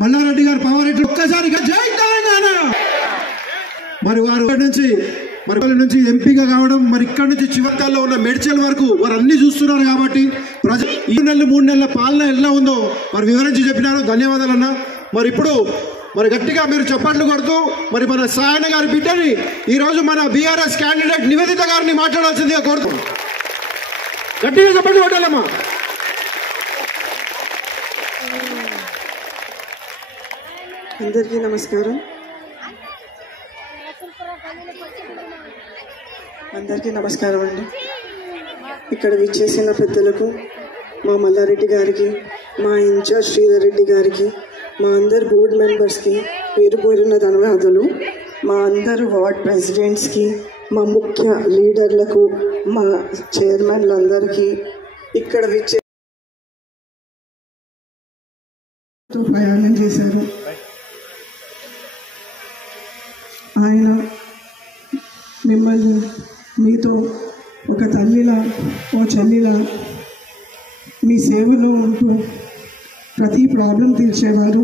మల్లారెడ్డి గారు పవర్ రేట్లు ఒక్కసారిగా జై తెలంగాణ. మరి వారు నుంచి ఎంపీగా కావడం, మరి ఇక్కడ నుంచి చివరిలో ఉన్న మేడ్చల్ వరకు వారు అన్ని చూస్తున్నారు కాబట్టి ప్రజలు ఈ 3 నెలల పాలన ఎలా ఉందో మరి వివరించి చెప్పినారు. ధన్యవాదాలు అన్న. మరి ఇప్పుడు మరి గట్టిగా మీరు చప్పట్లు కొడుతూ మరి మన సాయన్న గారి బిడ్డని ఈరోజు మన బీఆర్ఎస్ క్యాండిడేట్ నివేదిత గారిని మాట్లాడాల్సిందిగా కోరుతాం. గట్టిగా చప్పట్లు కొట్టాలమ్మా. అందరికీ నమస్కారం. అండి. ఇక్కడ విచ్చేసిన పెద్దలకు, మా మల్లారెడ్డి గారికి, మా ఇన్ఛార్జ్ శ్రీధర్ రెడ్డి గారికి, మా అందరు బోర్డు మెంబర్స్కి పేరు పేరున ధన్యవాదాలు. మా అందరు వార్డ్ ప్రెసిడెంట్స్కి, మా ముఖ్య లీడర్లకు, మా చైర్మన్లందరికీ, ఇక్కడ ప్రయాణం చేశారు. ఆయన మిమ్మల్ని మీతో ఒక తల్లిలా, ఓ చెల్లిలా మీ సేవలో ఉంటూ ప్రతి ప్రాబ్లం తీర్చేవారు.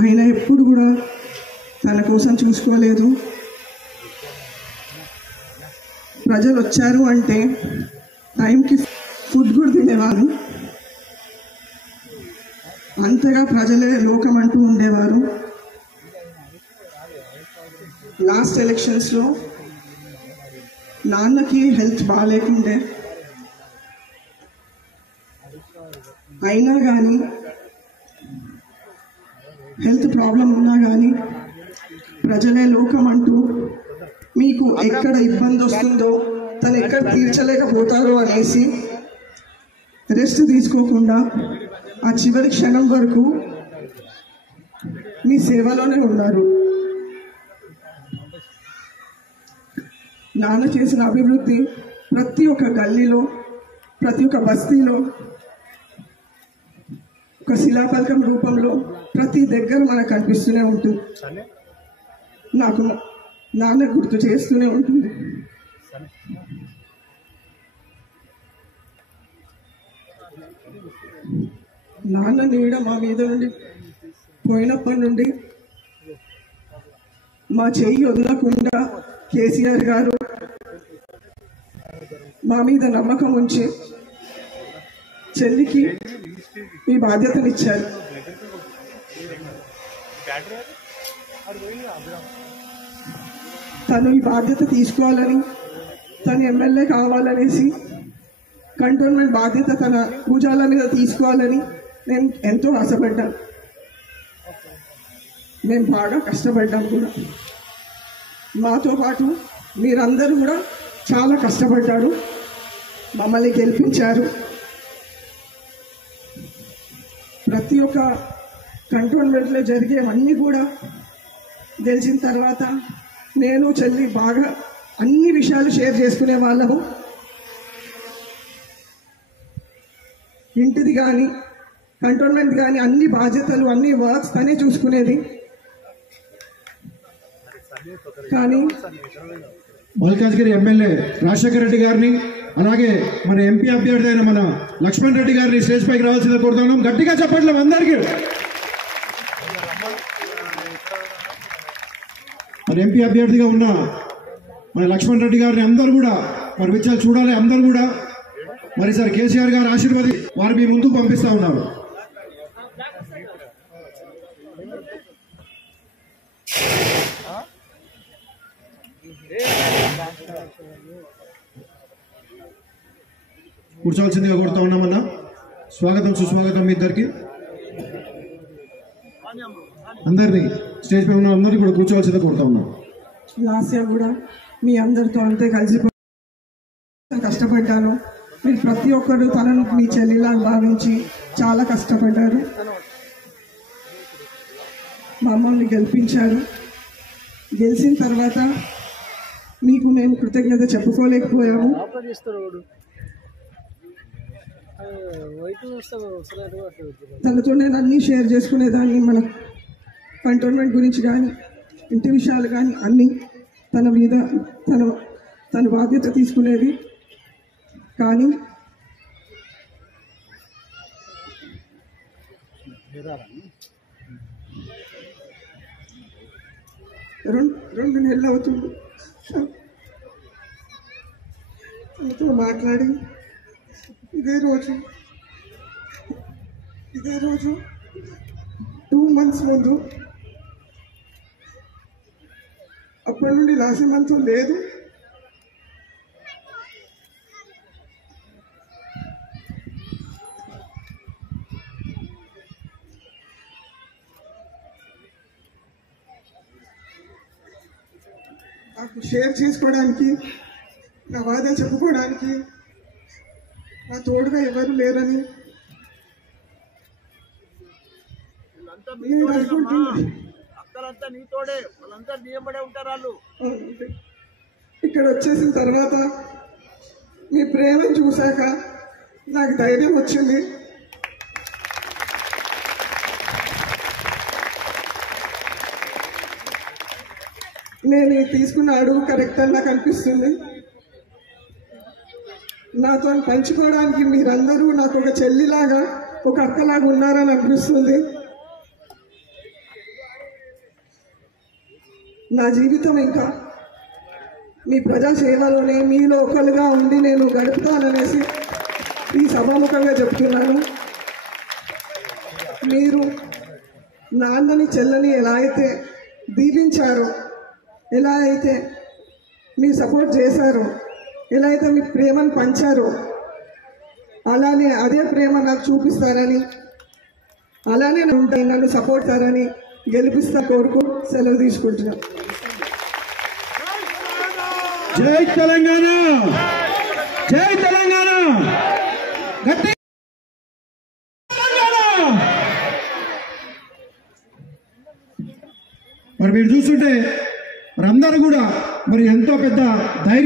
ఆయన ఎప్పుడు కూడా తన కోసం చూసుకోలేదు. ప్రజలు వచ్చారు అంటే టైంకి ఫుడ్ కూడా తినేవారు. అంతగా ప్రజలే లోకం అంటూ ఉండేవారు. లాస్ట్ ఎలక్షన్స్లో నాన్నకి హెల్త్ బాగాలేకుండే, అయినా కానీ హెల్త్ ప్రాబ్లం ఉన్నా కానీ ప్రజలే లోకం అంటూ మీకు ఎక్కడ ఇబ్బంది వస్తుందో, తను ఎక్కడ తీర్చలేకపోతారో అనేసి రెస్ట్ తీసుకోకుండా ఆ చివరి క్షణం వరకు మీ సేవలోనే ఉన్నారు. నాన్న చేసిన అభివృద్ధి ప్రతి ఒక్క గల్లీలో, ప్రతి ఒక్క బస్తీలో ఒక శిలాఫలకం రూపంలో ప్రతి దగ్గర మనకు కనిపిస్తూనే ఉంటుంది. నాకు నాన్న గుర్తు చేస్తూనే ఉంటుంది. నాన్న నీడ మా మీద నుండి పోయినప్పటి నుండి మా చెయ్యి వదలకుండా కేసీఆర్ గారు మా మీద నమ్మకం ఉంచి చెల్లికి ఈ బాధ్యతనిచ్చారు. తను ఈ బాధ్యత తీసుకోవాలని, తను ఎమ్మెల్యే కావాలనేసి, కంటోన్మెంట్ బాధ్యత తన భుజాల మీద తీసుకోవాలని నేను ఎంతో ఆశపడ్డాను. మేము బాగా కష్టపడ్డాం కూడా. మాతో పాటు మీరందరూ కూడా చాలా కష్టపడ్డారు, మమ్మల్ని గెలిపించారు. ప్రతి ఒక్క కంటోన్మెంట్లో జరిగేవన్నీ కూడా గెలిచిన తర్వాత నేను చెల్లి బాగా అన్ని విషయాలు షేర్ చేసుకునే వాళ్ళము. ఇంటిది కానీ కంటోన్మెంట్ కానీ అన్ని బాధ్యతలు, అన్ని వర్క్స్ తనే చూసుకునేది. కానీ మల్కాజ్గిరి ఎమ్మెల్యే రాజశేఖర రెడ్డి గారిని, అలాగే మన ఎంపీ అభ్యర్థి అయిన మన లక్ష్మణ్ రెడ్డి గారిని స్టేజ్ పైకి రావాల్సిందిగా కోరుతున్నాం. గట్టిగా చెప్పట్లేము అందరికీ. మరి ఎంపీ అభ్యర్థిగా ఉన్న మన లక్ష్మణ్ రెడ్డి గారిని అందరూ కూడా మరి విషయాలు చూడాలి. అందరూ కూడా మరి సార్ కేసీఆర్ గారు ఆశీర్వాది వారు మీ ముందుకు పంపిస్తా ఉన్నారు. కూర్చోవలసిందిగా కోరుతా ఉన్నామన్నా. స్వాగతం, సుస్వాగతం మీ ఇద్దరికి. అందరినీ స్టేజ్ పై ఉన్న అందరినీ కూడా కూర్చోవలసిందిగా కోరుతా ఉన్నాం. లాస్ట్ ఇయర్ కూడా మీ అందరితో అంతే కలిసి కష్టపడ్డాను. మీరు ప్రతి ఒక్కరు తనను మీ చెల్లిలా భావించి చాలా కష్టపడ్డారు. మమ్మల్ని గెలిపించారు. గెలిచిన తర్వాత మీకు మేము కృతజ్ఞత చెప్పుకోలేకపోయాము. తనతో నేను అన్నీ షేర్ చేసుకునేదాన్ని. మన కంటోన్మెంట్ గురించి కానీ, ఇంటి విషయాలు కానీ అన్నీ తన మీద తన బాధ్యత తీసుకునేది. కానీ రెండు నెలలు అవుతుంది తనతో మాట్లాడి ఇదే రోజు 2 months ముందు అప్పటి నుండి లాస్ట్ మంత్ లేదు. నాకు షేర్ చేసుకోవడానికి, నా బాధ చెప్పుకోవడానికి నా తోడుగా ఎవరు లేరని నేను అనుకుంటున్నాను. ఇక్కడ వచ్చేసిన తర్వాత మీ ప్రేమను చూశాక నాకు ధైర్యం వచ్చింది. నేను తీసుకున్న అడుగు కరెక్ట్ అని నాకు అనిపిస్తుంది. నాతో పంచుకోవడానికి మీరందరూ నాకు ఒక చెల్లిలాగా, ఒక అక్కలాగా ఉన్నారని అనిపిస్తుంది. నా జీవితం ఇంకా మీ ప్రజాసేవలోనే మీలో ఒకరుగా ఉండి నేను గడుపుతాననేసి ఈ సభాముఖంగా చెప్తున్నాను. మీరు నాన్నని చెల్లని ఎలా అయితే దీవించారో, ఎలా అయితే మీ సపోర్ట్ చేశారో, ఎలా అయితే మీ ప్రేమను పంచారో, అలానే అదే ప్రేమ నాకు చూపిస్తారని, అలానే నన్ను సపోర్ట్ చేస్తారని గెలిపిస్తా కోరుకు సెలవు తీసుకుంటున్నాను. జై తెలంగాణ, జై తెలంగాణ. మరి మీరు చూస్తుంటే మరి అందరూ కూడా మరి ఎంతో పెద్ద ధైర్యం